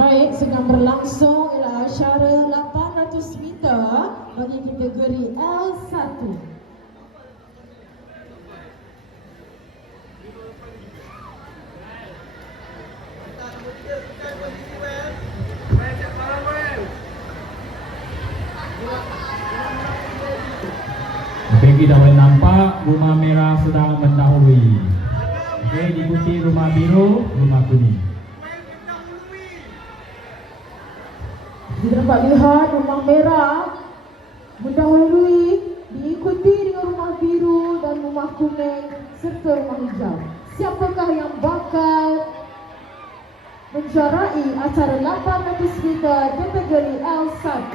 Baik, sedang berlangsung ialah acara 800 meter bagi kategori L1. Bagi dapat nampak rumah merah sedang mendahului. Okey, diikuti rumah biru, rumah kuning. Kita dapat lihat rumah merah mendahului diikuti dengan rumah biru dan rumah kuning serta rumah hijau. Siapakah yang bakal menjuarai acara 800 meter kategori L1?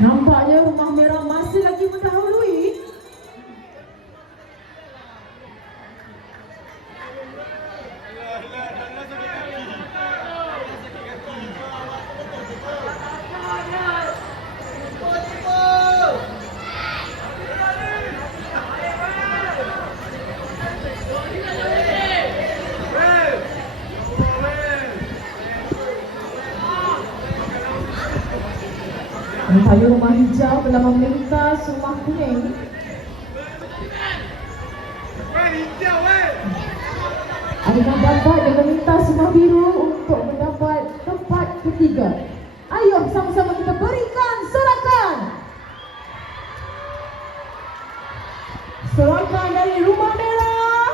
Nampaknya rumah merah masih lagi mendahului. Nampaknya rumah hijau telah meminta rumah kuning. Adakah dapat dia meminta rumah biru untuk mendapat tempat ketiga? Ayo sama-sama kita berikan sorakan. Sorakan dari rumah merah.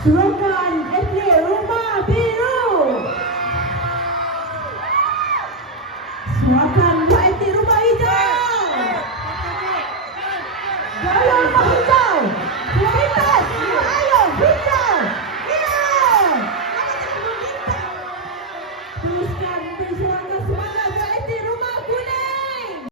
Sorakan biru. Sorakan